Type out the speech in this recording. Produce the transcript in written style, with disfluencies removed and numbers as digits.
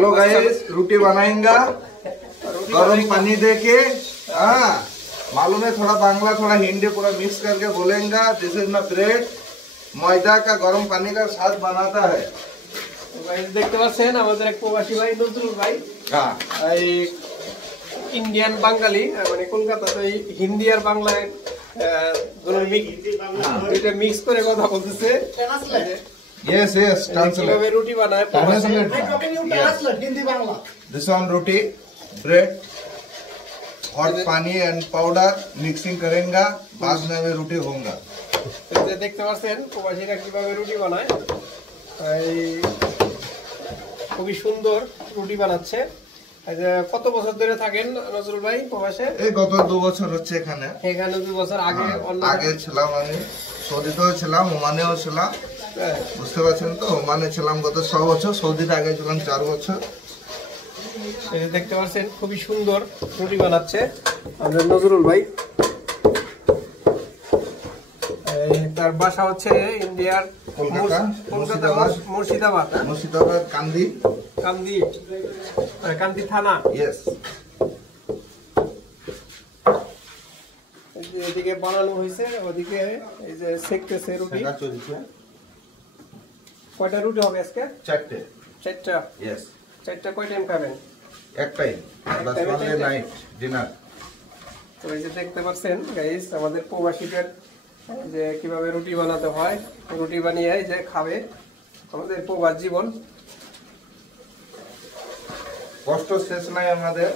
चलो गाइस रोटी बनाएंगा गरम पानी देके। हाँ मालूम है थोड़ा बांग्ला थोड़ा हिंदी पूरा मिक्स करके बोलेंगे। This is my bread. मैदा का गरम पानी का साथ बनाता है। देखते পাচ্ছেন আমাদের এক প্রবাসী ভাই নজরুল ভাই। হ্যাঁ এই ইন্ডিয়ান বাঙালি মানে কলকাতাতে হিন্দি আর বাংলায় দুইটা মিক্স করে কথা বলতেছে। Yes, translate. কিভাবে রুটি বানায় Hindi Bangla. This one roti, bread, hot pani and powder mixing करेंगे बाद में वे रोटी होगा। দেখতে পাচ্ছেন প্রবাসীরা কিভাবে রুটি বানায়। খুবই সুন্দর রুটি বানাচ্ছে। কত বছর ধরে থাকেন নজরুল ভাই প্রবাসে? এই গত 2 বছর হচ্ছে এখানে। এখানে 2 বছর আগে আগে ছিলাম আমি সৌদিতেও ছিলাম, ওমানেও ছিলাম। বুঝতে পারছেন তো, ওমানে ছিলাম গত 6 বছর, সৌদিতে আগে ছিলাম 4 বছর। এই দেখতে পাচ্ছেন খুবই সুন্দর রুটি বানাচ্ছে আমাদের নজরুল ভাই। তার বাসা হচ্ছে ইন্ডিয়ার কলকাতা মুর্শিদাবাদ কান্দি থানা। ইয়েস। এদিকে বানানো হয়েছে, ওদিকে এই যে সেকতেছে রুটি। কয়টা রুটি হবে আজকে? 4টা। ইয়েস। 4টা কয় টাইম খাবেন? এক টাইম, বাস ওনলি নাইট ডিনার। তো এই যে দেখতে পাচ্ছেন গাইস আমাদের প্রবাসীদের যে কিভাবে রুটি বানাতে হয়, রুটি বানিয়ে যে খাবে আমাদের প্রবাস জীবন। কষ্ট শেষ নাই আমাদের।